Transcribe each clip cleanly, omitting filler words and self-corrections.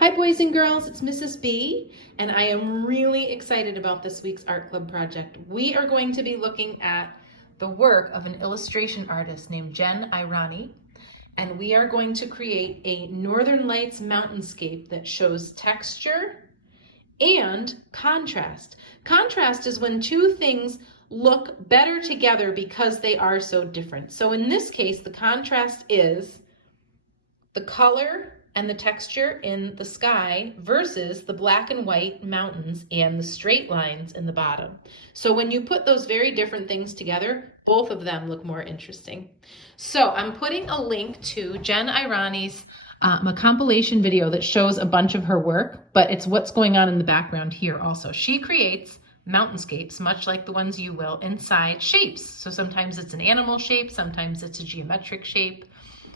Hi boys and girls, it's Mrs. B, and I am really excited about this week's art club project. We are going to be looking at the work of an illustration artist named Jen Irani, and we are going to create a Northern Lights mountainscape that shows texture and contrast. Contrast is when two things look better together because they are so different. So in this case, the contrast is the color and the texture in the sky versus the black and white mountains and the straight lines in the bottom. So when you put those very different things together, both of them look more interesting. So I'm putting a link to Jen Irani's a compilation video that shows a bunch of her work, but it's what's going on in the background here also. She creates mountainscapes, much like the ones you will, inside shapes. So sometimes it's an animal shape, sometimes it's a geometric shape.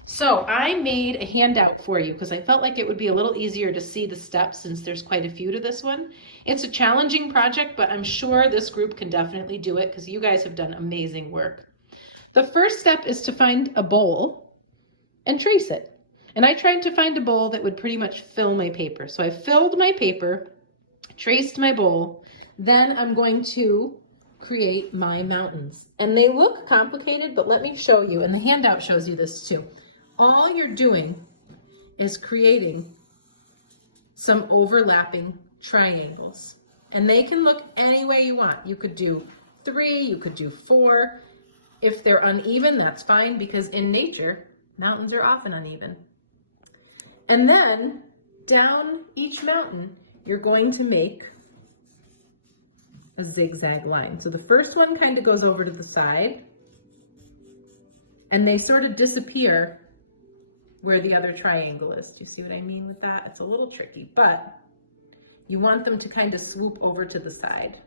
So I made a handout for you because I felt like it would be a little easier to see the steps since there's quite a few to this one. It's a challenging project, but I'm sure this group can definitely do it because you guys have done amazing work. The first step is to find a bowl and trace it. And I tried to find a bowl that would pretty much fill my paper. So I filled my paper, traced my bowl, then I'm going to create my mountains. And they look complicated, but let me show you, and the handout shows you this too. All you're doing is creating some overlapping triangles. And they can look any way you want. You could do 3, you could do 4. If they're uneven, that's fine because in nature, mountains are often uneven. And then down each mountain, you're going to make a zigzag line. So the first one kind of goes over to the side and they sort of disappear where the other triangle is. Do you see what I mean with that? It's a little tricky, but you want them to kind of swoop over to the side.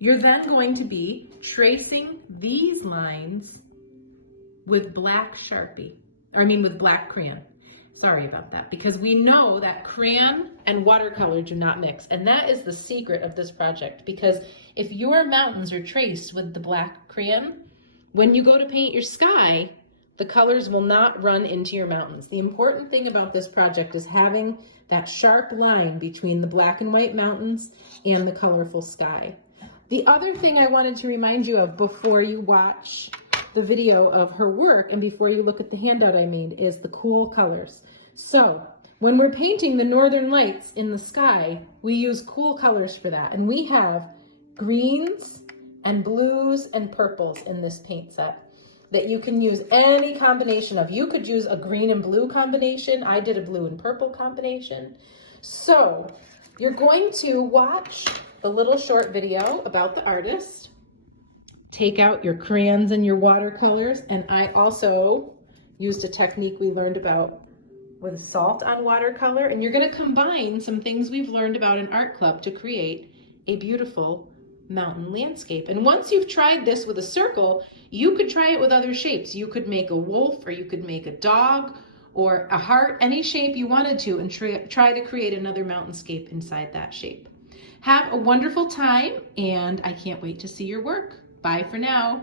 You're then going to be tracing these lines with black Sharpie, with black crayon. Sorry about that, because we know that crayon and watercolor do not mix, and that is the secret of this project, because if your mountains are traced with the black crayon, when you go to paint your sky, the colors will not run into your mountains. The important thing about this project is having that sharp line between the black and white mountains and the colorful sky. The other thing I wanted to remind you of before you watch the video of her work and before you look at the handout I made is the cool colors. So when we're painting the northern lights in the sky, we use cool colors for that. And we have greens and blues and purples in this paint set that you can use any combination of. You could use a green and blue combination. I did a blue and purple combination. So you're going to watch the little short video about the artist. Take out your crayons and your watercolors. And I also used a technique we learned about with salt on watercolor. And you're going to combine some things we've learned about in art club to create a beautiful mountain landscape. And once you've tried this with a circle, you could try it with other shapes. You could make a wolf, or you could make a dog or a heart, any shape you wanted to, and try to create another mountainscape inside that shape. Have a wonderful time, and I can't wait to see your work. Bye for now.